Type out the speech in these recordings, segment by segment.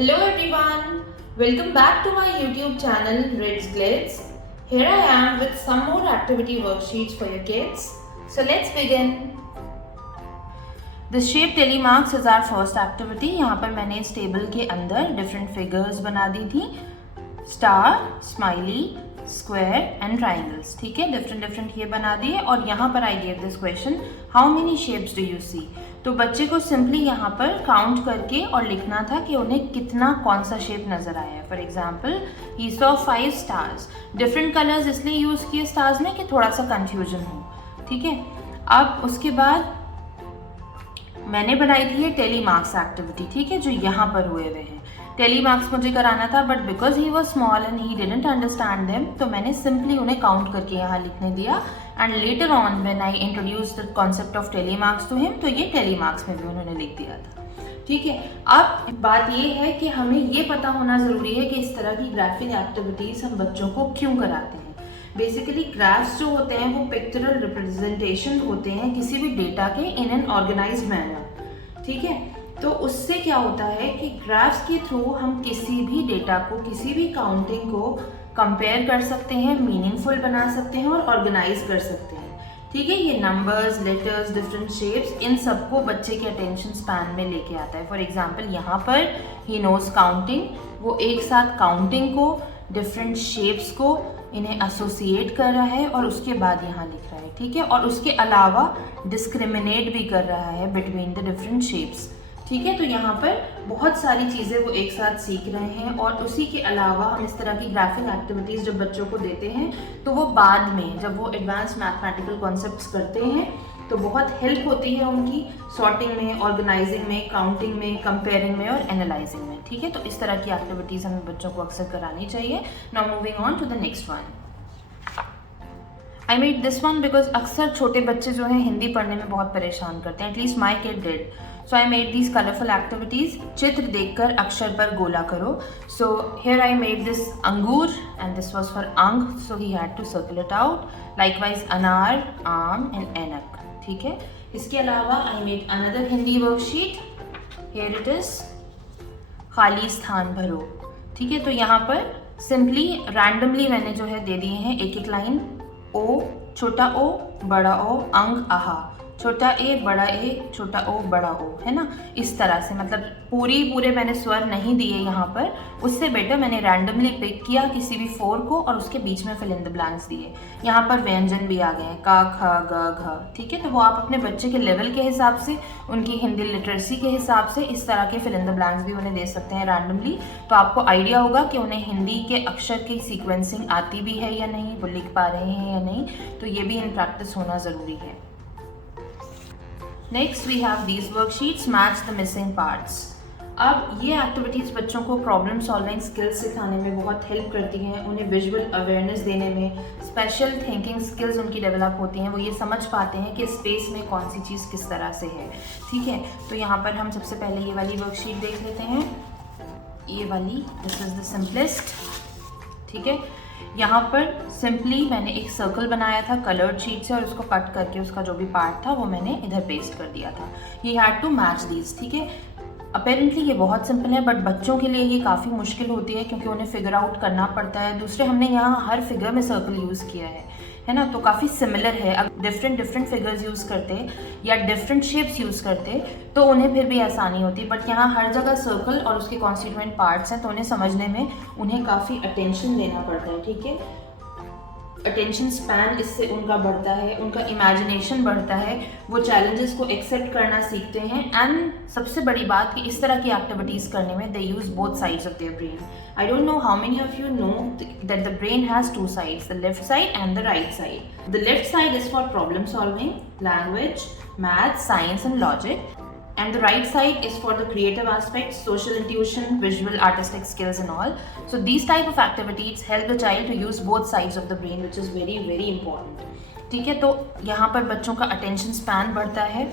Hello everyone, welcome back to my YouTube channel Red's Glitz. Here I am with some more activity worksheets for your kids. So let's begin. The shape telemarks is our first activity. यहाँ पर मैंने इस table के अंदर different figures बना दी थी, star, smiley, square and triangles. ठीक है, डिफरेंट ये बना दिए. और यहाँ पर I gave this question, how many shapes do you see. तो बच्चे को सिंपली यहाँ पर काउंट करके और लिखना था कि उन्हें कितना कौन सा शेप नज़र आया है. For example he saw 5 stars. Different colours इसलिए यूज़ किए स्टार्स में कि थोड़ा सा कन्फ्यूजन हो. ठीक है, अब उसके बाद मैंने बनाई थी ये टेलीमार्क्स एक्टिविटी. ठीक है, जो यहाँ पर हुए हुए हैं. टेलीमार्क्स मुझे कराना था, but because he was small and he didn't understand them, तो मैंने सिंपली उन्हें काउंट करके यहाँ लिखने दिया. And later on when I introduce the concept of tally marks to him, तो ये टेलीमार्क्स में भी उन्होंने लिख दिया था. ठीक है, अब बात ये है कि हमें ये पता होना ज़रूरी है कि इस तरह की ग्राफिक एक्टिविटीज़ हम बच्चों को क्यों कराते हैं. बेसिकली ग्राफ्स जो होते हैं वो पिक्चरल रिप्रेजेंटेशन होते हैं किसी भी डेटा के इन एन ऑर्गेनाइज्ड मैनर. ठीक है, तो उससे क्या होता है कि ग्राफ्स के थ्रू हम किसी भी डेटा को, किसी भी काउंटिंग को कंपेयर कर सकते हैं, मीनिंगफुल बना सकते हैं और ऑर्गेनाइज कर सकते हैं. ठीक है, ये नंबर्स, लेटर्स, डिफरेंट शेप्स, इन सबको बच्चे के अटेंशन स्पैन में लेके आता है. फॉर एग्जांपल यहाँ पर ही नोज काउंटिंग, वो एक साथ काउंटिंग को, डिफरेंट शेप्स को, इन्हें एसोसिएट कर रहा है और उसके बाद यहाँ लिख रहा है. ठीक है, और उसके अलावा डिस्क्रिमिनेट भी कर रहा है बिटवीन द डिफरेंट शेप्स. ठीक है, तो यहाँ पर बहुत सारी चीज़ें वो एक साथ सीख रहे हैं. और उसी के अलावा हम इस तरह की ग्राफिक एक्टिविटीज़ जब बच्चों को देते हैं तो वो बाद में जब वो एडवांस मैथमेटिकल कॉन्सेप्ट्स करते हैं तो बहुत हेल्प होती है उनकी सॉर्टिंग में, ऑर्गेनाइजिंग में, काउंटिंग में, कंपेयरिंग में और एनालाइजिंग में. ठीक है, तो इस तरह की एक्टिविटीज़ हमें बच्चों को अक्सर करानी चाहिए. Now moving on to the next one. I made this one because अक्सर छोटे बच्चे जो हैं हिंदी पढ़ने में बहुत परेशान करते हैं. At least my kid did. So I made these colourful activities. चित्र देखकर अक्षर पर गोला करो. So here I made this अंगूर एंड दिस वॉज फॉर अंग, so he had to circle it out. Likewise अनार, आम एंड एनक. ठीक है, इसके अलावा I made another Hindi worksheet. Here it is, खाली स्थान भरो. ठीक है, तो यहाँ पर सिंपली रैंडमली मैंने जो है दे दिए हैं एक एक लाइन. ओ, छोटा ओ, बड़ा ओ, अंग, आहा, छोटा ए, बड़ा ए, छोटा ओ, बड़ा ओ, है ना. इस तरह से मतलब पूरे मैंने स्वर नहीं दिए यहाँ पर. उससे बेटर मैंने रैंडमली पिक किया किसी भी फोर को और उसके बीच में फिल इन द ब्लैंक्स दिए. यहाँ पर व्यंजन भी आ गए हैं, का, ख, ग, घ. ठीक है, तो वो आप अपने बच्चे के लेवल के हिसाब से, उनकी हिंदी लिटरेसी के हिसाब से इस तरह के फिल इन द ब्लैंक्स भी उन्हें दे सकते हैं रैंडमली. तो आपको आइडिया होगा कि उन्हें हिंदी के अक्षर की सीक्वेंसिंग आती भी है या नहीं, वो लिख पा रहे हैं या नहीं. तो ये भी इन प्रैक्टिस होना ज़रूरी है. Next we have these worksheets, match the missing parts. अब ये एक्टिविटीज़ बच्चों को प्रॉब्लम सॉल्विंग स्किल्स सिखाने में बहुत हेल्प करती हैं. उन्हें विजुअल अवेयरनेस देने में, स्पेशल थिंकिंग स्किल्स उनकी डेवलप होती हैं. वो ये समझ पाते हैं कि स्पेस में कौन सी चीज़ किस तरह से है. ठीक है, तो यहाँ पर हम सबसे पहले ये वाली वर्कशीट देख लेते हैं. ये वाली, दिस इज़ द सिंपलेस्ट. ठीक है, यहाँ पर सिंपली मैंने एक सर्कल बनाया था कलर्ड शीट से और उसको कट करके उसका जो भी पार्ट था वो मैंने इधर पेस्ट कर दिया था. ये हैड टू मैच दीज. ठीक है, अपेरेंटली ये बहुत सिंपल है, बट बच्चों के लिए ये काफ़ी मुश्किल होती है क्योंकि उन्हें फिगर आउट करना पड़ता है. दूसरे हमने यहाँ हर फिगर में सर्कल यूज़ किया है ना, तो काफ़ी सिमिलर है. अब डिफरेंट फिगर्स यूज़ करते या डिफरेंट शेप्स यूज़ करते तो उन्हें फिर भी आसानी होती. बट यहाँ हर जगह सर्कल और उसके कॉन्स्टिट्यूएंट पार्ट्स हैं तो उन्हें समझने में उन्हें काफ़ी अटेंशन देना पड़ता है. ठीक है, अटेंशन स्पैन इससे उनका बढ़ता है, उनका इमेजिनेशन बढ़ता है, वो चैलेंजेस को एक्सेप्ट करना सीखते हैं. एंड सबसे बड़ी बात कि इस तरह की एक्टिविटीज़ करने में they use both sides of their brain. I don't know how many of you know that the brain has two sides, the left side and the right side. The left side is for problem solving, language, math, science and logic. And the right side is for the creative aspects, social intuition, visual, artistic skills and all. So these type of activities help the child to use both sides of the brain, which is very important. ठीक है, तो यहाँ पर बच्चों का attention span बढ़ता है.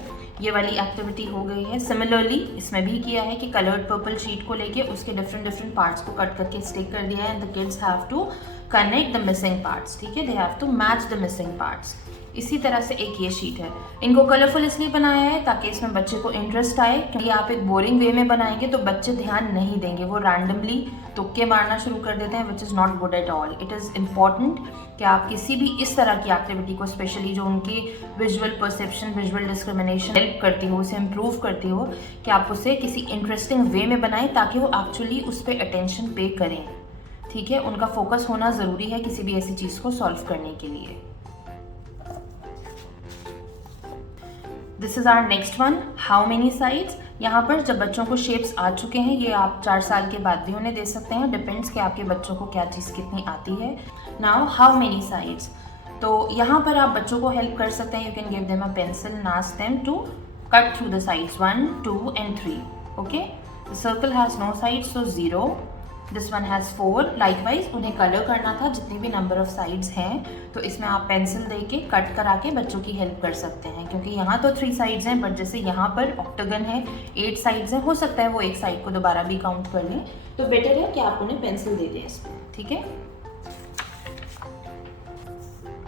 ये वाली एक्टिविटी हो गई है. सिमिलरली इसमें भी किया है कि कलर्ड पर्पल शीट को लेके उसके डिफरेंट पार्ट्स को कट करके स्टिक कर दिया है. And the kids have to connect the missing parts. ठीक है, they have to match the missing parts. इसी तरह से एक ये शीट है। इनको कलरफुल इसलिए बनाया है ताकि इसमें बच्चे को इंटरेस्ट आए, क्योंकि आप एक बोरिंग वे में बनाएंगे तो बच्चे ध्यान नहीं देंगे, वो रैंडमली तुक्के मारना शुरू कर देते हैं, which is not good at all. It is important कि आप किसी भी इस तरह की एक्टिविटी को, स्पेशली जो उनकी visual perception, visual discrimination help करती हो, उसे इम्प्रूव करती हो, कि आप उसे किसी इंटरेस्टिंग वे में बनाएं ताकि वो एक्चुअली उस पर अटेंशन पे करें। ठीक है, उनका फोकस होना ज़रूरी है किसी भी ऐसी चीज़ को सॉल्व करने के लिए। This is our next one, how many sides. यहाँ पर जब बच्चों को शेप्स आ चुके हैं, ये आप 4 साल के बाद भी उन्हें दे सकते हैं, डिपेंड्स कि आपके बच्चों को क्या चीज़ कितनी आती है। नाउ हाउ मेनी साइड्स, तो यहाँ पर आप बच्चों को हेल्प कर सकते हैं। You can give them a pencil and ask them to cut through the sides 1, 2 and 3. Okay, the circle has no sides, so 0. This one has 4. Likewise उन्हें कलर करना था जितनी भी नंबर ऑफ साइड्स हैं, तो इसमें आप पेंसिल दे के कट करा के बच्चों की हेल्प कर सकते हैं, क्योंकि यहाँ तो 3 साइड्स हैं, बट जैसे यहाँ पर ऑक्टागन है, 8 साइड्स हैं, हो सकता है वो एक साइड को दोबारा भी काउंट कर लें, तो बेटर है कि आप उन्हें पेंसिल दे दें इसमें। ठीक है,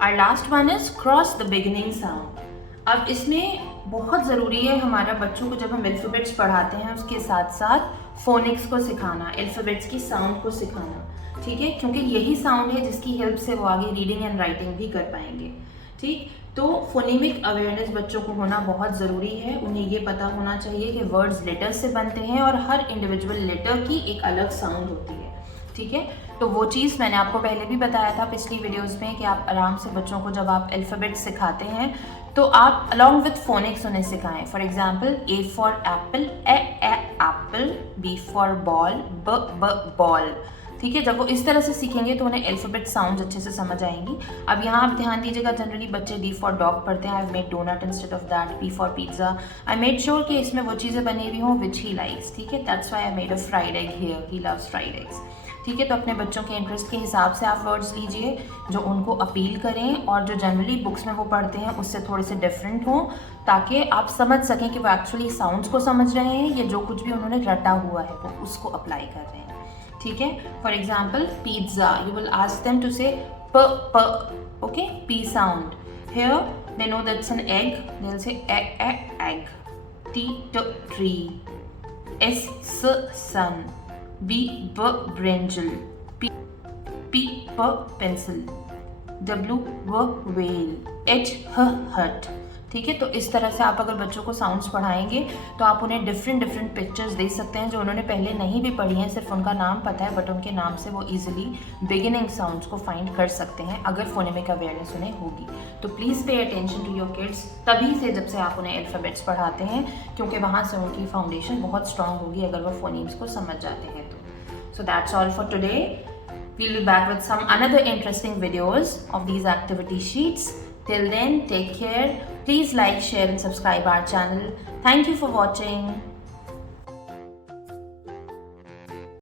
our last one is cross the beginning sound. अब इसमें बहुत ज़रूरी है हमारा बच्चों को जब हम अल्फ़ाबेट्स पढ़ाते हैं उसके साथ साथ फोनिक्स को सिखाना, अल्फ़ाबेट्स की साउंड को सिखाना। ठीक है, क्योंकि यही साउंड है जिसकी हेल्प से वो आगे रीडिंग एंड राइटिंग भी कर पाएंगे। ठीक, तो फोनेमिक अवेयरनेस बच्चों को होना बहुत ज़रूरी है। उन्हें ये पता होना चाहिए कि वर्ड्स लेटर्स से बनते हैं और हर इंडिविजुअल लेटर की एक अलग साउंड होती है। ठीक है, तो वो चीज़ मैंने आपको पहले भी बताया था पिछली वीडियोस में कि आप आराम से बच्चों को जब आप अल्फ़ाबेट सिखाते हैं तो आप अलॉन्ग विथ फोनिक्स उन्हें सिखाएं। For example, A for Apple, A Apple, B for ball, ब बॉल। ठीक है, जब वो इस तरह से सीखेंगे तो उन्हें अल्फ़ाबेट साउंड्स अच्छे से समझ आएंगी। अब यहाँ आप ध्यान दीजिएगा, जनरली बच्चे D फॉर डॉग पढ़ते हैं, I have made donut instead of that, P for pizza. I made sure कि इसमें वो चीज़ें बनी हुई हों विच ही लाइक्स। ठीक है, that's why I made a fried egg here, he loves fried eggs. ठीक है, तो अपने बच्चों के इंटरेस्ट के हिसाब से आप वर्ड्स लीजिए जो उनको अपील करें और जो जनरली बुक्स में वो पढ़ते हैं उससे थोड़े से डिफरेंट हों, ताकि आप समझ सकें कि वो एक्चुअली साउंड्स को समझ रहे हैं या जो कुछ भी उन्होंने रटा हुआ है वो उसको अप्लाई कर रहे हैं। ठीक है, for example pizza, you will ask them to say प, okay, P sound. Here they know that's an egg, they will say egg. T tree, S sun, B brinjal, P pencil, W whale, H hut। ठीक है, तो इस तरह से आप अगर बच्चों को साउंड्स पढ़ाएंगे तो आप उन्हें डिफरेंट पिक्चर्स दे सकते हैं जो उन्होंने पहले नहीं भी पढ़ी हैं, सिर्फ उनका नाम पता है, बट उनके नाम से वो इजीली बिगिनिंग साउंड्स को फाइंड कर सकते हैं अगर फोनेमिक अवेयरनेस उन्हें होगी। तो please pay attention to your kids तभी से जब से आप उन्हें अल्फ़ाबेट्स पढ़ाते हैं, क्योंकि वहाँ से उनकी फाउंडेशन बहुत स्ट्रॉन्ग होगी अगर वो फोनीम्स को समझ जाते हैं तो। So that's all for today. We'll be back with some another interesting videos of these activity sheets. Till then, take care. Please like, share and subscribe our channel. Thank you for watching.